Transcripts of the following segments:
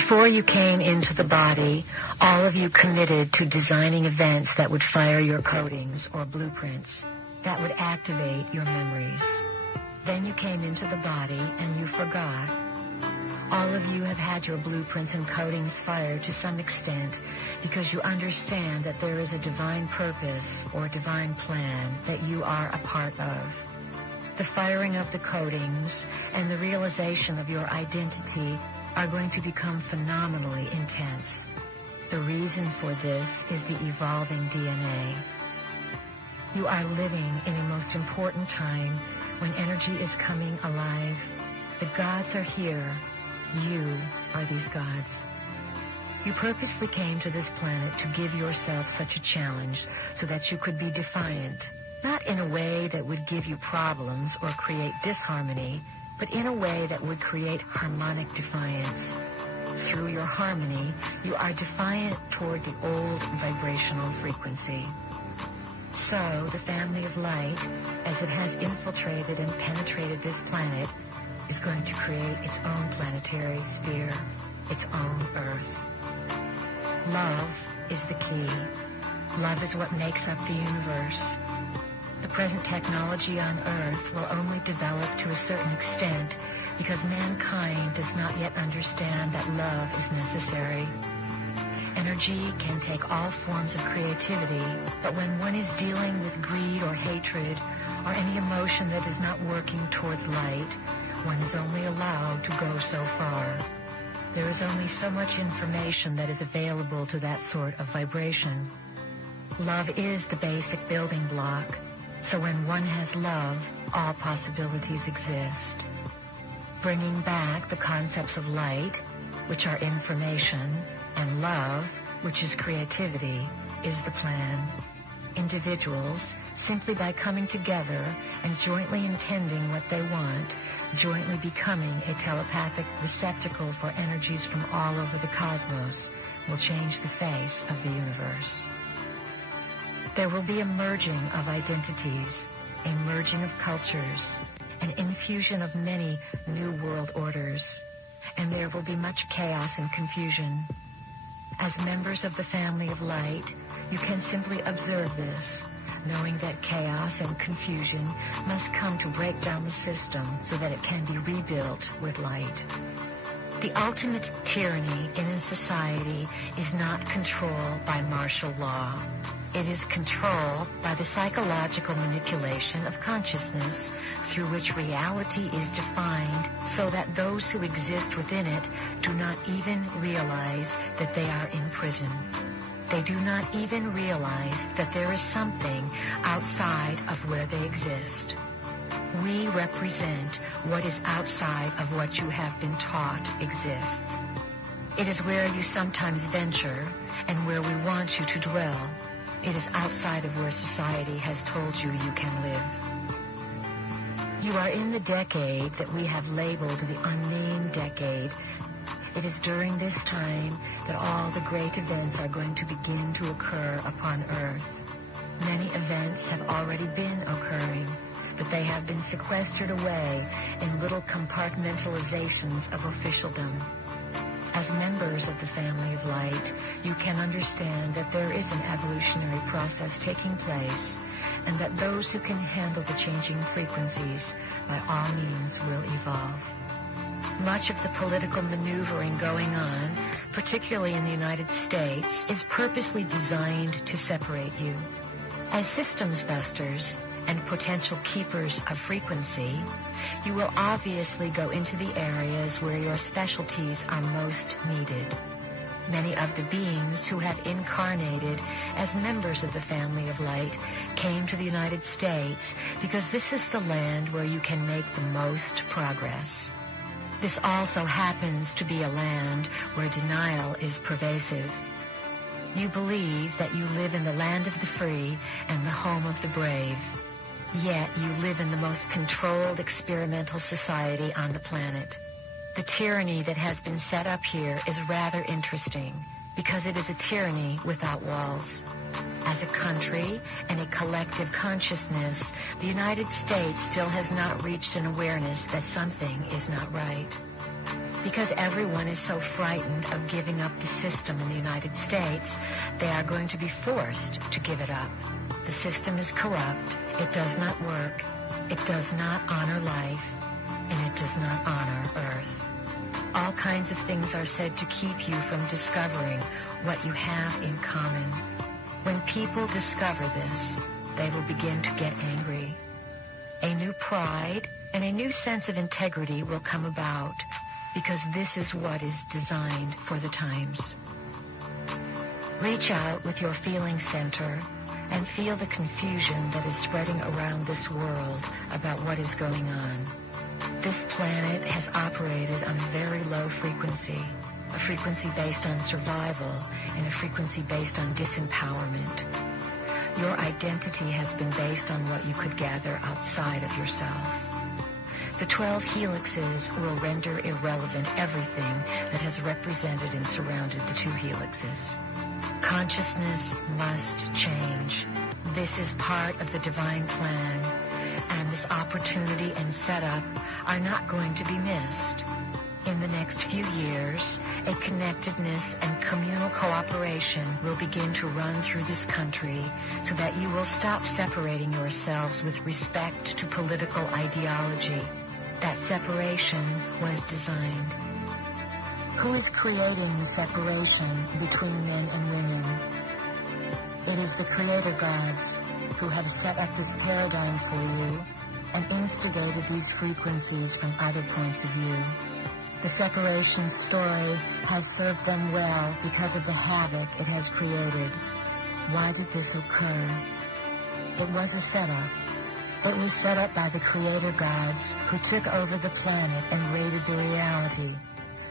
Before you came into the body, all of you committed to designing events that would fire your codings or blueprints, that would activate your memories. Then you came into the body and you forgot. All of you have had your blueprints and codings fired to some extent because you understand that there is a divine purpose or divine plan that you are a part of. The firing of the codings and the realization of your identity are going to become phenomenally intense. The reason for this is the evolving DNA. You are living in a most important time when energy is coming alive. The gods are here. You are these gods. You purposely came to this planet to give yourself such a challenge so that you could be defiant, not in a way that would give you problems or create disharmony, but in a way that would create harmonic defiance. Through your harmony, you are defiant toward the old vibrational frequency. So, the family of light, as it has infiltrated and penetrated this planet, is going to create its own planetary sphere, its own Earth. Love is the key. Love is what makes up the universe. The present technology on Earth will only develop to a certain extent because mankind does not yet understand that love is necessary. Energy can take all forms of creativity, but when one is dealing with greed or hatred or any emotion that is not working towards light, one is only allowed to go so far. There is only so much information that is available to that sort of vibration. Love is the basic building block. So when one has love, all possibilities exist. Bringing back the concepts of light, which are information, and love, which is creativity, is the plan. Individuals, simply by coming together and jointly intending what they want, jointly becoming a telepathic receptacle for energies from all over the cosmos, will change the face of the universe. There will be a merging of identities, a merging of cultures, an infusion of many new world orders, and there will be much chaos and confusion. As members of the family of light, you can simply observe this, knowing that chaos and confusion must come to break down the system so that it can be rebuilt with light. The ultimate tyranny in a society is not control by martial law. It is control by the psychological manipulation of consciousness through which reality is defined so that those who exist within it do not even realize that they are in prison. They do not even realize that there is something outside of where they exist. We represent what is outside of what you have been taught exists. It is where you sometimes venture and where we want you to dwell. It is outside of where society has told you you can live. You are in the decade that we have labeled the unnamed decade. It is during this time that all the great events are going to begin to occur upon Earth. Many events have already been occurring, but they have been sequestered away in little compartmentalizations of officialdom. As members of the family of light, you can understand that there is an evolutionary process taking place, and that those who can handle the changing frequencies by all means will evolve. Much of the political maneuvering going on, particularly in the United States, is purposely designed to separate you. As systems busters and potential keepers of frequency, you will obviously go into the areas where your specialties are most needed. Many of the beings who have incarnated as members of the family of light came to the United States because this is the land where you can make the most progress. This also happens to be a land where denial is pervasive. You believe that you live in the land of the free and the home of the brave. Yet you live in the most controlled experimental society on the planet. The tyranny that has been set up here is rather interesting because it is a tyranny without walls. As a country and a collective consciousness, the United States still has not reached an awareness that something is not right. Because everyone is so frightened of giving up the system in the United States, they are going to be forced to give it up. The system is corrupt, it does not work, it does not honor life, and it does not honor Earth. All kinds of things are said to keep you from discovering what you have in common. When people discover this, they will begin to get angry. A new pride and a new sense of integrity will come about, because this is what is designed for the times. Reach out with your feeling center and feel the confusion that is spreading around this world about what is going on. This planet has operated on a very low frequency, a frequency based on survival and a frequency based on disempowerment. Your identity has been based on what you could gather outside of yourself. The 12 helixes will render irrelevant everything that has represented and surrounded the 2 helixes. Consciousness must change. This is part of the divine plan, and this opportunity and setup are not going to be missed. In the next few years, a connectedness and communal cooperation will begin to run through this country so that you will stop separating yourselves with respect to political ideology. That separation was designed. Who is creating separation between men and women? It is the Creator gods who have set up this paradigm for you and instigated these frequencies from other points of view. The separation story has served them well because of the havoc it has created. Why did this occur? It was a setup. It was set up by the Creator gods who took over the planet and raided the reality,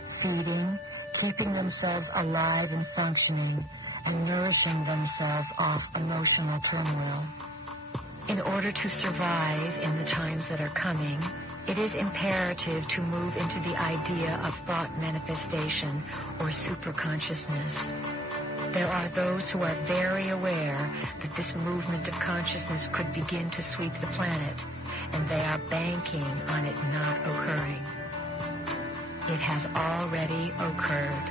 feeding, keeping themselves alive and functioning, and nourishing themselves off emotional turmoil. In order to survive in the times that are coming, it is imperative to move into the idea of thought manifestation or superconsciousness. There are those who are very aware that this movement of consciousness could begin to sweep the planet, and they are banking on it not occurring. It has already occurred.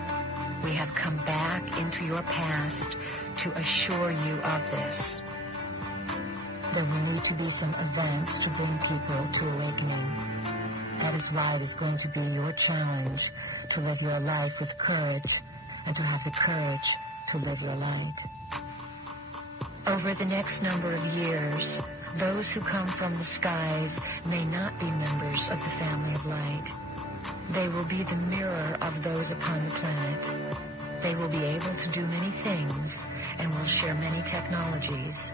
We have come back into your past to assure you of this. There will need to be some events to bring people to awakening. That is why it is going to be your challenge to live your life with courage and to have the courage to live your light. Over the next number of years, those who come from the skies may not be members of the family of light. They will be the mirror of those upon the planet. They will be able to do many things and will share many technologies.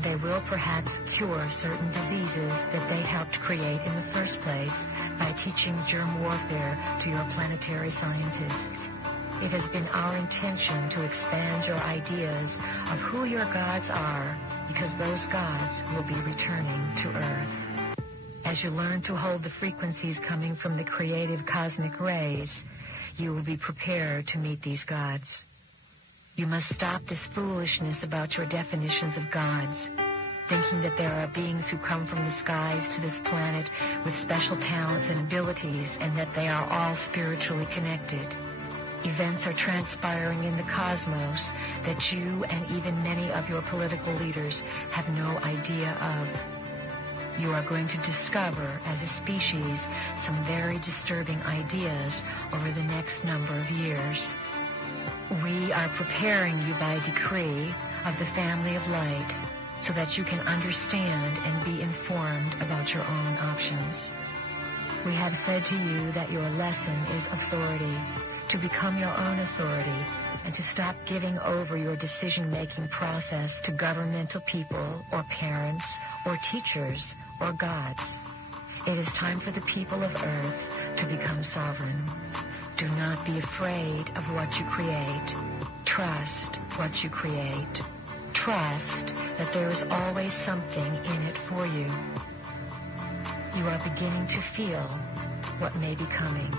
They will perhaps cure certain diseases that they helped create in the first place by teaching germ warfare to your planetary scientists. It has been our intention to expand your ideas of who your gods are, because those gods will be returning to Earth. As you learn to hold the frequencies coming from the creative cosmic rays, you will be prepared to meet these gods. You must stop this foolishness about your definitions of gods, thinking that there are beings who come from the skies to this planet with special talents and abilities, and that they are all spiritually connected. Events are transpiring in the cosmos that you and even many of your political leaders have no idea of. You are going to discover, as a species, some very disturbing ideas over the next number of years. We are preparing you by decree of the family of light so that you can understand and be informed about your own options. We have said to you that your lesson is authority, to become your own authority, and to stop giving over your decision-making process to governmental people or parents or teachers or gods. It is time for the people of Earth to become sovereign. Do not be afraid of what you create. Trust what you create. Trust that there is always something in it for you. You are beginning to feel what may be coming.